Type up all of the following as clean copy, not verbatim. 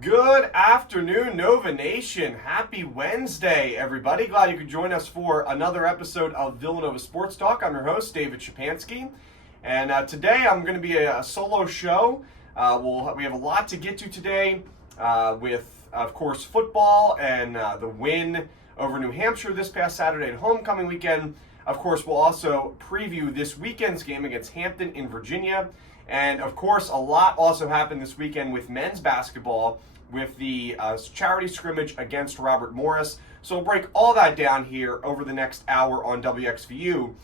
Good afternoon, Nova Nation. Happy Wednesday, everybody. Glad you could join us for another episode of Villanova Sports Talk. I'm your host, David Szczepanski. And today I'm going to be a solo show. We have a lot to get to today with, of course, football and the win over New Hampshire this past Saturday and homecoming weekend. Of course, we'll also preview this weekend's game against Hampton in Virginia. And, of course, a lot also happened this weekend with men's basketball with the charity scrimmage against Robert Morris. So we'll break all that down here over the next hour on WXVU.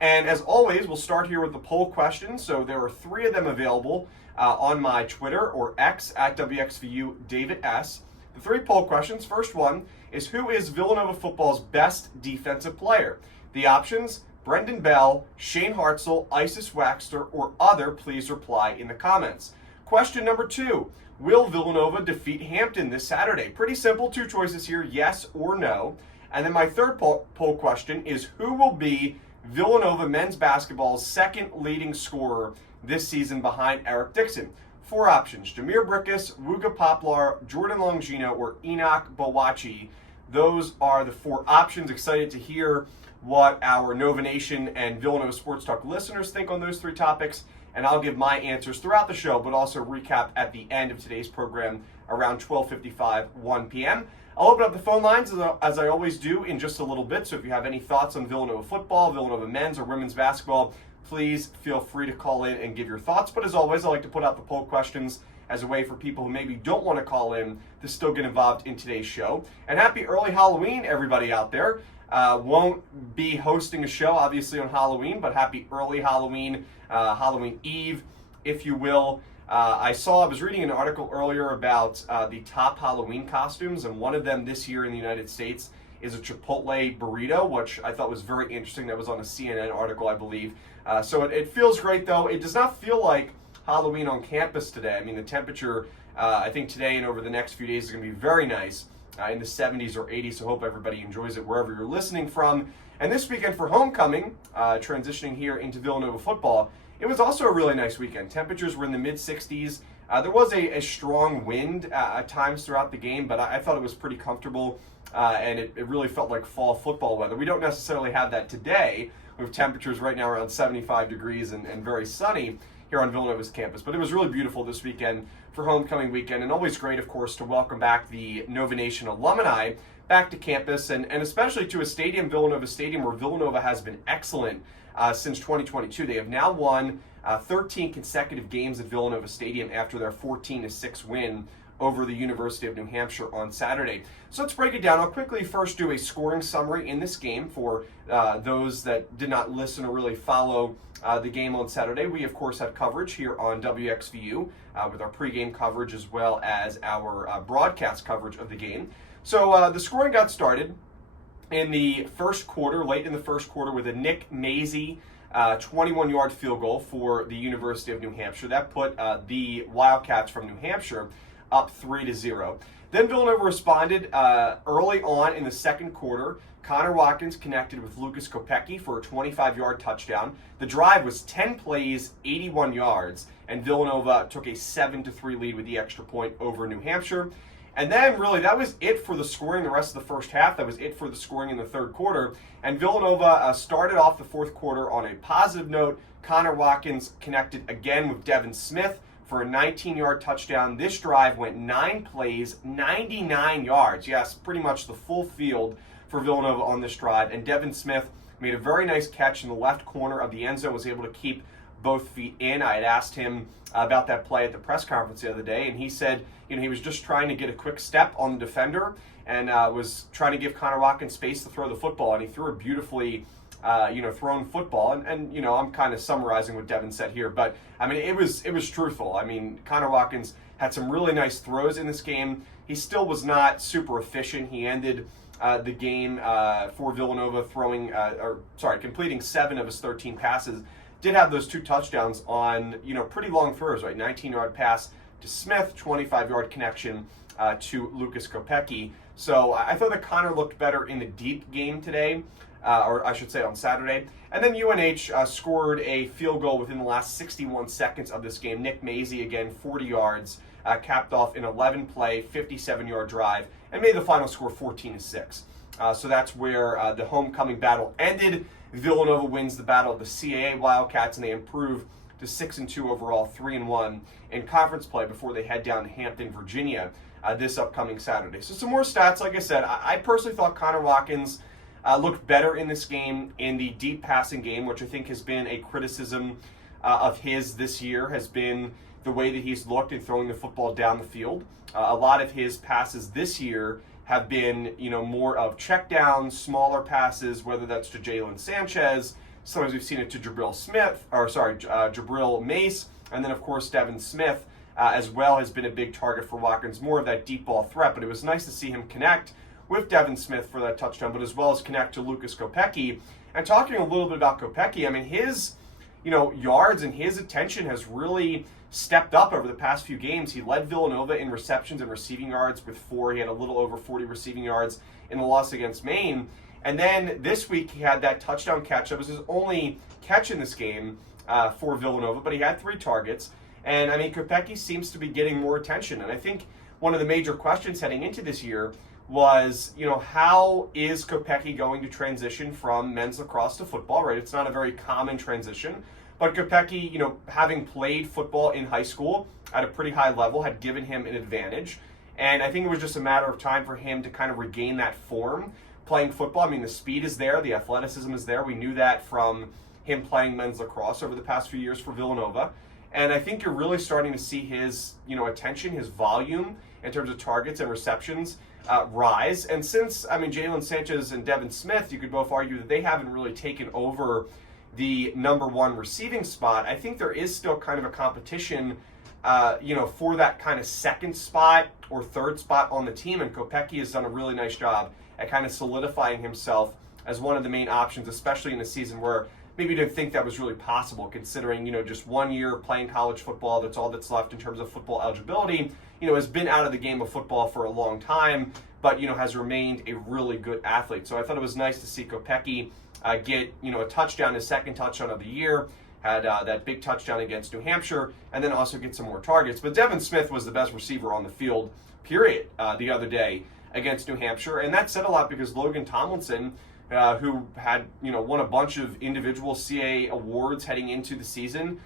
And as always, we'll start here with the poll questions. So there are 3 of them available on my Twitter or X at WXVU David S. The 3 poll questions. First one is, who is Villanova Football's best defensive player? The options: Brendan Bell, Shane Hartzell, Isis Waxter, or other. Please reply in the comments. Question number 2, will Villanova defeat Hampton this Saturday? Pretty simple, 2 choices here, yes or no. And then my third poll question is, who will be Villanova men's basketball's second leading scorer this season behind Eric Dixon? 4 options: Jameer Brickus, Wuga Poplar, Jordan Longino, or Enoch Bawachi. Those are the 4 options. Excited to hear what our Nova Nation and Villanova Sports Talk listeners think on those 3 topics, and I'll give my answers throughout the show, but also recap at the end of today's program around 12:55, 1 p.m. I'll open up the phone lines as I always do in just a little bit, so if you have any thoughts on Villanova football, Villanova men's or women's basketball, please feel free to call in and give your thoughts. But as always, I like to put out the poll questions as a way for people who maybe don't want to call in to still get involved in today's show. And happy early Halloween, everybody out there. Won't be hosting a show, obviously, on Halloween, but happy early Halloween, Halloween Eve, if you will. I was reading an article earlier about the top Halloween costumes, and one of them this year in the United States is a Chipotle burrito, which I thought was very interesting. That was on a CNN article, I believe. So it feels great, though. It does not feel like Halloween on campus today. I mean, the temperature, I think today and over the next few days is going to be very nice. In the 70s or 80s, so hope everybody enjoys it wherever you're listening from. And this weekend for homecoming, transitioning here into Villanova football, it was also a really nice weekend. Temperatures were in the mid-60s. There was a strong wind at times throughout the game, but I thought it was pretty comfortable, and it really felt like fall football weather. We don't necessarily have that today, with temperatures right now around 75 degrees and very sunny here on Villanova's campus. But it was really beautiful this weekend for homecoming weekend, and always great, of course, to welcome back the Nova Nation alumni back to campus, and especially to a stadium, Villanova Stadium, where Villanova has been excellent since 2022. They have now won 13 consecutive games at Villanova Stadium after their 14-6 win over the University of New Hampshire on Saturday. So let's break it down. I'll quickly first do a scoring summary in this game for those that did not listen or really follow the game on Saturday. We, of course, have coverage here on WXVU with our pregame coverage as well as our broadcast coverage of the game. So the scoring got started in the first quarter, late in the first quarter, with a Nick Mazie 21-yard field goal for the University of New Hampshire. That put the Wildcats from New Hampshire up 3-0. Then Villanova responded early on in the second quarter. Connor Watkins connected with Lucas Kopecki for a 25-yard touchdown. The drive was 10 plays, 81 yards, and Villanova took a 7-3 lead with the extra point over New Hampshire. And then, really, that was it for the scoring the rest of the first half. That was it for the scoring in the third quarter. And Villanova started off the fourth quarter on a positive note. Connor Watkins connected again with Devin Smith for a 19-yard touchdown. This drive went 9 plays, 99 yards. Yes, pretty much the full field for Villanova on this drive. And Devin Smith made a very nice catch in the left corner of the end zone, was able to keep both feet in. I had asked him about that play at the press conference the other day, and he said, he was just trying to get a quick step on the defender and was trying to give Connor Watkins space to throw the football, and he threw a beautifully thrown football. And I'm kind of summarizing what Devin said here, but I mean, it was truthful. I mean, Connor Watkins had some really nice throws in this game. He still was not super efficient. He ended the game for Villanova completing 7 of his 13 passes. Did have those 2 touchdowns on, pretty long throws, right? 19-yard pass to Smith, 25-yard connection to Lucas Kopecki. So I thought that Connor looked better in the deep game today. or I should say on Saturday. And then UNH scored a field goal within the last 61 seconds of this game. Nick Mazie, again, 40 yards, capped off an 11-play, 57-yard drive, and made the final score 14-6. So that's where the homecoming battle ended. Villanova wins the battle of the CAA Wildcats, and they improve to 6-2 overall, 3-1 in conference play before they head down to Hampton, Virginia, this upcoming Saturday. So some more stats. Like I said, I personally thought Connor Watkins looked better in this game in the deep passing game, which I think has been a criticism of his this year, has been the way that he's looked in throwing the football down the field. A lot of his passes this year have been, more of checkdowns, smaller passes, whether that's to Jalen Sanchez. Sometimes we've seen it to Jabril Mace, and then of course Devin Smith as well has been a big target for Watkins, more of that deep ball threat. But it was nice to see him connect with Devin Smith for that touchdown, but as well as connect to Lucas Kopecky. And talking a little bit about Kopecky, I mean, his yards and his attention has really stepped up over the past few games. He led Villanova in receptions and receiving yards with 4. He had a little over 40 receiving yards in the loss against Maine. And then this week he had that touchdown catch. That was his only catch in this game for Villanova, but he had 3 targets. And I mean, Kopecky seems to be getting more attention. And I think one of the major questions heading into this year was, how is Kopecky going to transition from men's lacrosse to football, right? It's not a very common transition. But Kopecky, having played football in high school at a pretty high level, had given him an advantage. And I think it was just a matter of time for him to kind of regain that form playing football. I mean, the speed is there, the athleticism is there. We knew that from him playing men's lacrosse over the past few years for Villanova. And I think you're really starting to see his, attention, his volume in terms of targets and receptions rise. And since, Jalen Sanchez and Devin Smith, you could both argue that they haven't really taken over the number 1 receiving spot, I think there is still kind of a competition, for that kind of second spot or third spot on the team. And Kopecky has done a really nice job at kind of solidifying himself as one of the main options, especially in a season where maybe you didn't think that was really possible, considering, just 1 year playing college football. That's all that's left in terms of football eligibility. Has been out of the game of football for a long time, but, has remained a really good athlete. So I thought it was nice to see Kopecky get, a touchdown, his second touchdown of the year, had that big touchdown against New Hampshire, and then also get some more targets. But Devin Smith was the best receiver on the field, period, the other day against New Hampshire. And that said a lot because Logan Tomlinson, who had, won a bunch of individual CAA awards heading into the season,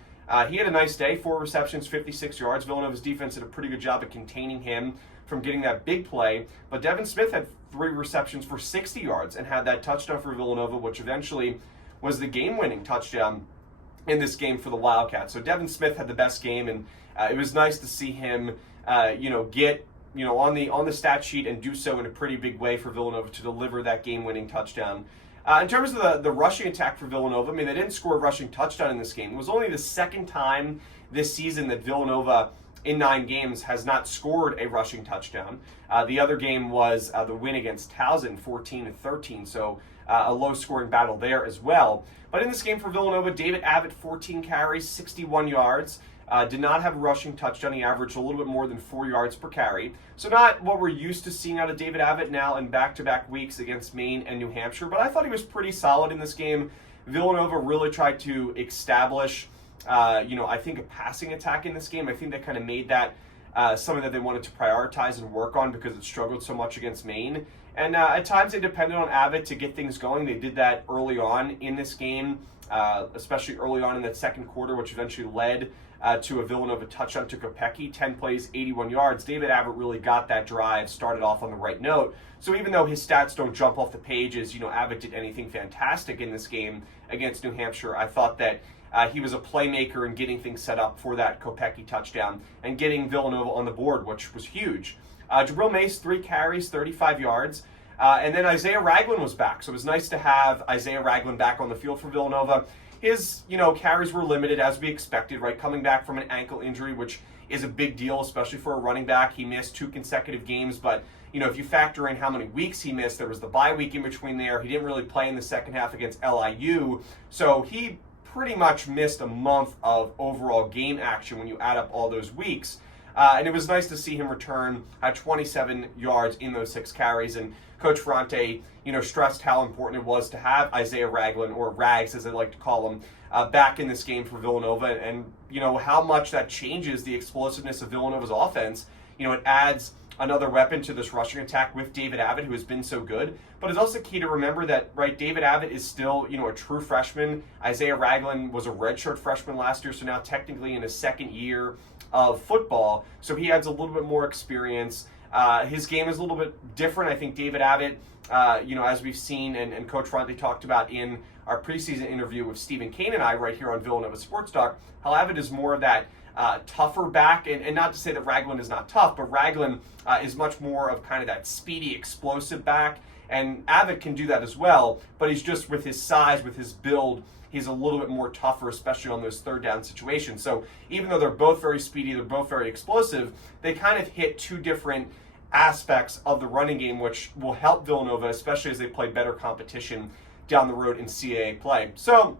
he had a nice day, 4 receptions, 56 yards. Villanova's defense did a pretty good job at containing him from getting that big play. But Devin Smith had 3 receptions for 60 yards and had that touchdown for Villanova, which eventually was the game-winning touchdown in this game for the Wildcats. So Devin Smith had the best game, and it was nice to see him, get on the stat sheet and do so in a pretty big way for Villanova to deliver that game-winning touchdown. In terms of the rushing attack for Villanova, they didn't score a rushing touchdown in this game. It was only the second time this season that Villanova, in 9 games, has not scored a rushing touchdown. The other game was the win against Towson, 14-13, so a low-scoring battle there as well. But in this game for Villanova, David Abbott, 14 carries, 61 yards. Did not have a rushing touchdown. He averaged a little bit more than 4 yards per carry. So not what we're used to seeing out of David Abbott now in back-to-back weeks against Maine and New Hampshire, but I thought he was pretty solid in this game. Villanova really tried to establish, I think a passing attack in this game. I think they kind of made that something that they wanted to prioritize and work on because it struggled so much against Maine. And at times they depended on Abbott to get things going. They did that early on in this game, especially early on in that second quarter, which eventually led to a Villanova touchdown to Kopecky, 10 plays, 81 yards. David Abbott really got that drive, started off on the right note. So even though his stats don't jump off the pages, Abbott did anything fantastic in this game against New Hampshire. I thought that he was a playmaker in getting things set up for that Kopecky touchdown and getting Villanova on the board, which was huge. Jabril Mace, 3 carries, 35 yards. And then Isaiah Ragland was back. So it was nice to have Isaiah Ragland back on the field for Villanova. His, carries were limited as we expected, right? Coming back from an ankle injury, which is a big deal, especially for a running back. He missed 2 consecutive games, but, if you factor in how many weeks he missed, there was the bye week in between there. He didn't really play in the second half against LIU. So he pretty much missed a month of overall game action when you add up all those weeks. And it was nice to see him return at 27 yards in those 6 carries. And Coach Ferrante, stressed how important it was to have Isaiah Ragland, or Rags as they like to call him, back in this game for Villanova, and how much that changes the explosiveness of Villanova's offense. It adds another weapon to this rushing attack with David Abbott, who has been so good. But it's also key to remember that, right, David Abbott is still, a true freshman. Isaiah Ragland was a redshirt freshman last year, so now technically in his second year of football. So he adds a little bit more experience. His game is a little bit different. I think David Abbott, as we've seen and Coach Ferrante talked about in our preseason interview with Stephen Kane and I right here on Villanova Sports Talk, how Abbott is more of that tougher back, and not to say that Ragland is not tough, but Ragland is much more of kind of that speedy, explosive back, and Abbott can do that as well, but he's just, with his size, with his build, he's a little bit more tougher, especially on those third down situations. So even though they're both very speedy, they're both very explosive, they kind of hit two different aspects of the running game, which will help Villanova, especially as they play better competition down the road in CAA play. So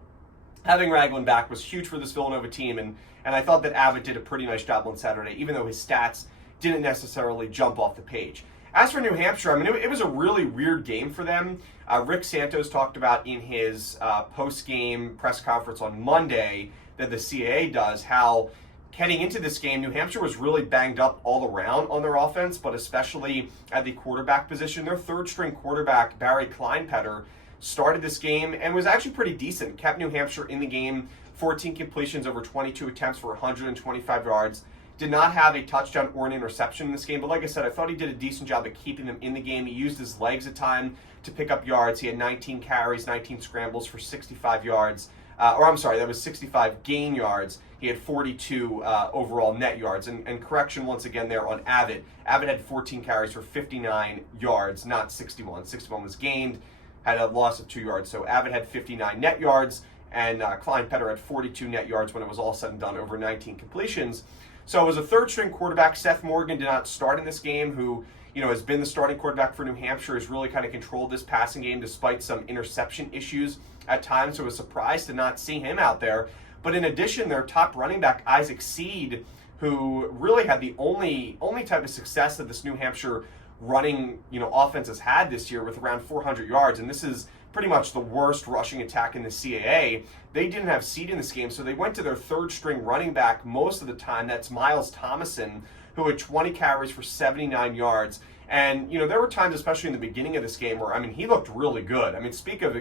having Ragland back was huge for this Villanova team, and I thought that Abbott did a pretty nice job on Saturday, even though his stats didn't necessarily jump off the page. As for New Hampshire, it was a really weird game for them. Rick Santos talked about in his post-game press conference on Monday that the CAA does, how heading into this game, New Hampshire was really banged up all around on their offense, but especially at the quarterback position. Their third-string quarterback, Barry Kleinpetter, started this game and was actually pretty decent. Kept New Hampshire in the game, 14 completions over 22 attempts for 125 yards. Did not have a touchdown or an interception in this game, but like I said, I thought he did a decent job at keeping them in the game. He used his legs at time to pick up yards. He had 19 carries, 19 scrambles for 65 yards. That was 65 gain yards. He had 42 overall net yards. And correction once again there on Abbott. Abbott had 14 carries for 59 yards, not 61. 61 was gained, had a loss of 2 yards. So Abbott had 59 net yards, and Kleinpetter had 42 net yards when it was all said and done, over 19 completions. So it was a third-string quarterback. Seth Morgan did not start in this game, who has been the starting quarterback for New Hampshire, has really kind of controlled this passing game despite some interception issues at times. So I was surprised to not see him out there. But in addition, their top running back, Isaac Seed, who really had the only type of success that this New Hampshire running offense has had this year, with around 400 yards, and this is pretty much the worst rushing attack in the CAA. They didn't have Seed in this game, so they went to their third-string running back most of the time. That's Miles Thomason, who had 20 carries for 79 yards. And, there were times, especially in the beginning of this game, where, he looked really good. Speak of,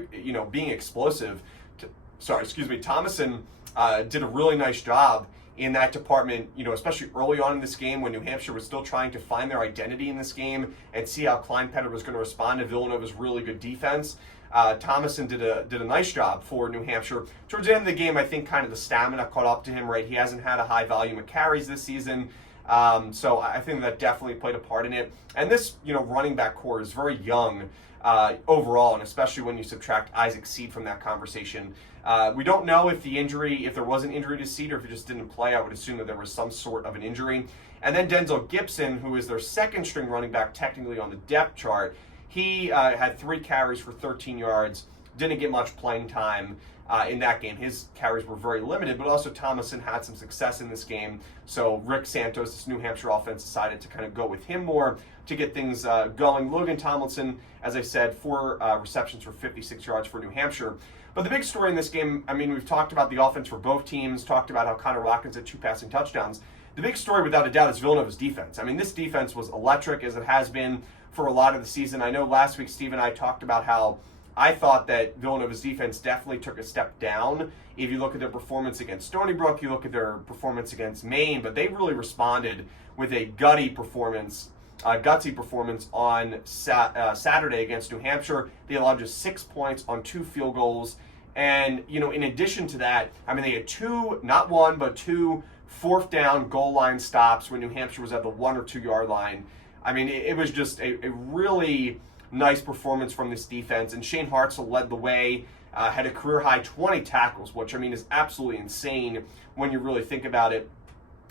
being explosive. Thomason did a really nice job in that department, especially early on in this game when New Hampshire was still trying to find their identity in this game and see how Kleinpetter was going to respond to Villanova's really good defense. Thomason did a nice job for New Hampshire. Towards the end of the game, I think kind of the stamina caught up to him, right? He hasn't had a high volume of carries this season. So I think that definitely played a part in it. And this, running back core is very young overall, and especially when you subtract Isaac Seed from that conversation. We don't know if there was an injury to Seed, or if he just didn't play. I would assume that there was some sort of an injury. And then Denzel Gibson, who is their second-string running back technically on the depth chart, he had 3 carries for 13 yards, didn't get much playing time in that game. His carries were very limited, but also Thomason had some success in this game. So Rick Santos, this New Hampshire offense, decided to kind of go with him more to get things going. Logan Tomlinson, as I said, 4 receptions for 56 yards for New Hampshire. But the big story in this game, we've talked about the offense for both teams, talked about how Connor Watkins had 2 passing touchdowns. The big story, without a doubt, is Villanova's defense. This defense was electric, as it has been for a lot of the season. I know last week Steve and I talked about how I thought that Villanova's defense definitely took a step down. If you look at their performance against Stony Brook, you look at their performance against Maine, but they really responded with a gutsy performance on Saturday against New Hampshire. They allowed just 6 points on 2 field goals. And, in addition to that, they had 2, not 1, but 2 fourth down goal line stops when New Hampshire was at the 1 or 2 yard line. It was just a really nice performance from this defense. And Shane Hartzell led the way, had a career-high 20 tackles, which, is absolutely insane when you really think about it.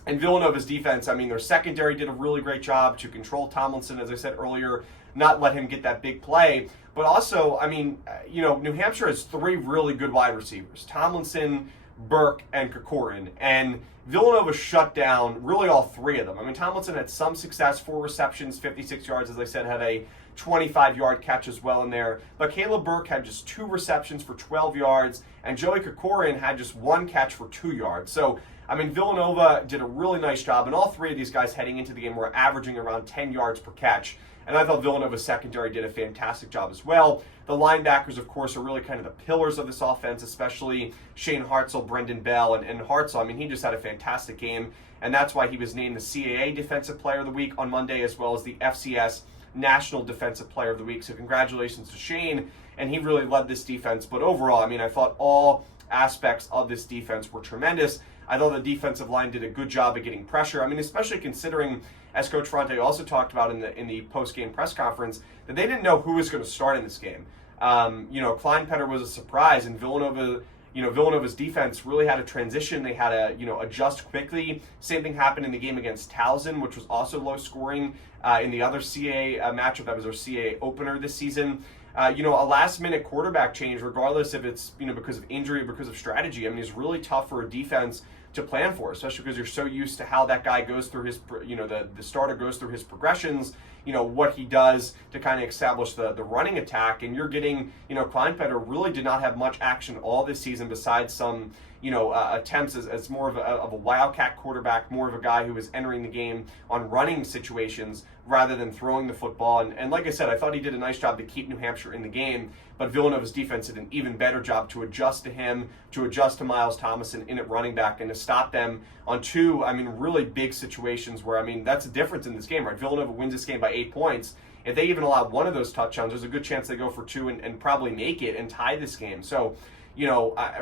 And Villanova's defense, their secondary did a really great job to control Tomlinson, as I said earlier, not let him get that big play. But also, New Hampshire has 3 really good wide receivers. Tomlinson, Burke, and Kokorin. And Villanova shut down really all three of them. I mean, Tomlinson had some success, 4 receptions, 56 yards, as I said, had a 25-yard catch as well in there. But Caleb Burke had just 2 receptions for 12 yards, and Joey Kokorin had just 1 catch for 2 yards. So, I mean, Villanova did a really nice job, and all 3 of these guys heading into the game were averaging around 10 yards per catch. And I thought Villanova's secondary did a fantastic job as well. The linebackers, of course, are really kind of the pillars of this offense, especially Shane Hartzell, Brendan Bell, and Hartzell. I mean, he just had a fantastic game, and that's why he was named the CAA Defensive Player of the Week on Monday, as well as the FCS National Defensive Player of the Week. So congratulations to Shane, and he really led this defense. But overall, I mean, I thought all aspects of this defense were tremendous. I thought the defensive line did a good job of getting pressure. I mean, especially considering, as Coach Ferrante also talked about in the post-game press conference, that they didn't know who was going to start in this game. Kleinpetter was a surprise, and Villanova's defense really had a transition. They had to, adjust quickly. Same thing happened in the game against Towson, which was also low scoring in the other CAA matchup. That was our CAA opener this season. A last-minute quarterback change, regardless if it's because of injury or because of strategy, I mean, is really tough for a defense to plan for, especially because you're so used to how that guy goes through his, the starter goes through his progressions, what he does to kind of establish the running attack. And you're getting, Kleinpetter really did not have much action all this season besides some, attempts as more of a wildcat quarterback, more of a guy who was entering the game on running situations rather than throwing the football. And like I said, I thought he did a nice job to keep New Hampshire in the game, but Villanova's defense did an even better job to adjust to him, to adjust to Miles Thomason in at running back, and to stop them on 2, really big situations where, that's the difference in this game, right? Villanova wins this game by 8 points. If they even allow one of those touchdowns, there's a good chance they go for 2 and probably make it and tie this game. So,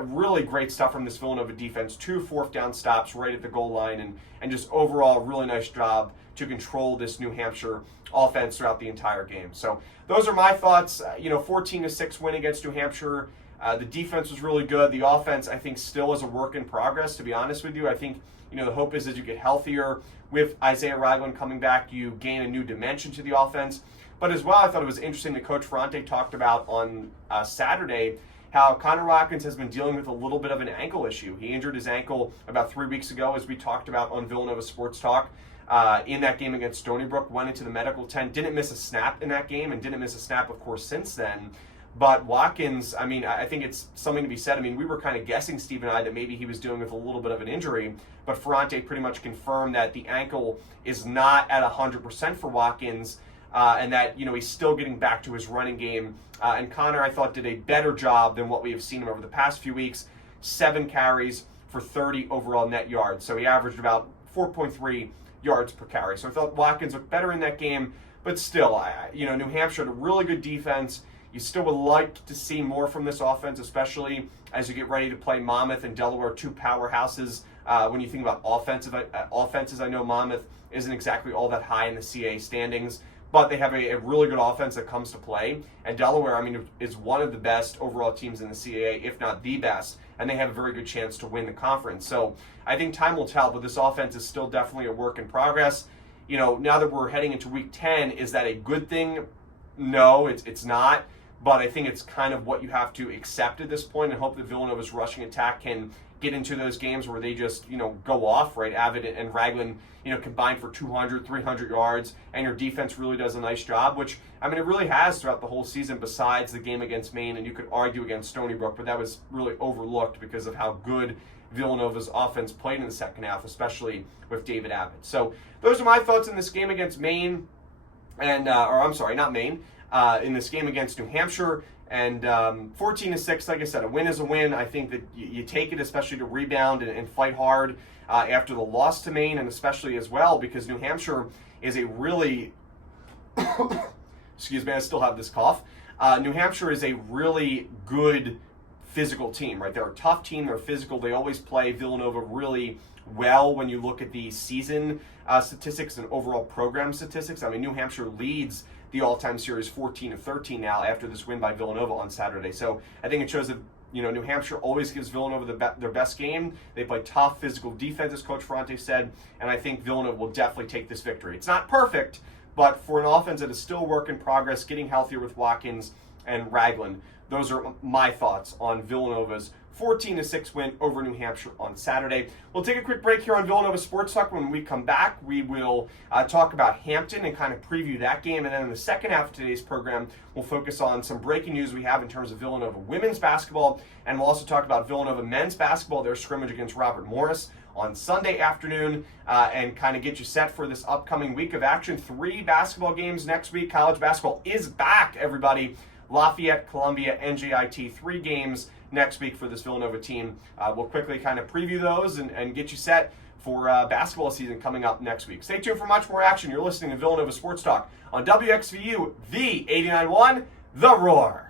really great stuff from this Villanova defense. 2 4th down stops right at the goal line, and just overall really nice job to control this New Hampshire offense throughout the entire game. So those are my thoughts. 14-6 win against New Hampshire. The defense was really good. The offense, I think, still is a work in progress, to be honest with you. I think, the hope is as you get healthier with Isaiah Ragland coming back, you gain a new dimension to the offense. But as well, I thought it was interesting that Coach Ferrante talked about on Saturday how Connor Watkins has been dealing with a little bit of an ankle issue. He injured his ankle about 3 weeks ago, as we talked about on Villanova Sports Talk. In that game against Stony Brook, went into the medical tent, didn't miss a snap in that game, and didn't miss a snap, of course, since then. But Watkins, I think it's something to be said. We were kind of guessing, Steve and I, that maybe he was dealing with a little bit of an injury, but Ferrante pretty much confirmed that the ankle is not at 100% for Watkins, and that, he's still getting back to his running game. And Connor, I thought, did a better job than what we have seen him over the past few weeks. 7 carries for 30 overall net yards. So he averaged about 4.3 yards per carry. So I thought Watkins looked better in that game, but still, New Hampshire had a really good defense. You still would like to see more from this offense, especially as you get ready to play Monmouth and Delaware, 2 powerhouses. When you think about offenses, I know Monmouth isn't exactly all that high in the CAA standings, but they have a really good offense that comes to play. And Delaware, is one of the best overall teams in the CAA, if not the best, and they have a very good chance to win the conference. So I think time will tell, but this offense is still definitely a work in progress. Now that we're heading into week 10, is that a good thing? No, it's not. But I think it's kind of what you have to accept at this point, and hope that Villanova's rushing attack can get into those games where they just, go off, right? Avid and Ragland, combined for 200, 300 yards, and your defense really does a nice job, which, it really has throughout the whole season besides the game against Maine, and you could argue against Stony Brook, but that was really overlooked because of how good Villanova's offense played in the second half, especially with David Abbott. So those are my thoughts in this game against Maine, and, not Maine, in this game against New Hampshire. And 14-6, like I said, a win is a win. I think that you take it, especially to rebound and fight hard after the loss to Maine, and especially as well because New Hampshire is a really, excuse me, I still have this cough. New Hampshire is a really good physical team, right? They're a tough team. They're physical. They always play Villanova really well when you look at the season statistics and overall program statistics. New Hampshire leads the all-time series 14-13 now after this win by Villanova on Saturday. So I think it shows that New Hampshire always gives Villanova their best game. They play tough physical defense, as Coach Ferrante said, and I think Villanova will definitely take this victory. It's not perfect, but for an offense that is still a work in progress, getting healthier with Watkins and Ragland, those are my thoughts on Villanova's 14-6 win over New Hampshire on Saturday. We'll take a quick break here on Villanova Sports Talk. When we come back, we will talk about Hampton and kind of preview that game. And then in the second half of today's program, we'll focus on some breaking news we have in terms of Villanova women's basketball. And we'll also talk about Villanova men's basketball, their scrimmage against Robert Morris on Sunday afternoon, and kind of get you set for this upcoming week of action. 3 basketball games next week. College basketball is back, everybody. Lafayette, Columbia, NJIT, 3 games next week for this Villanova team. We'll quickly kind of preview those and get you set for basketball season coming up next week. Stay tuned for much more action. You're listening to Villanova Sports Talk on WXVU, V89.1, The Roar.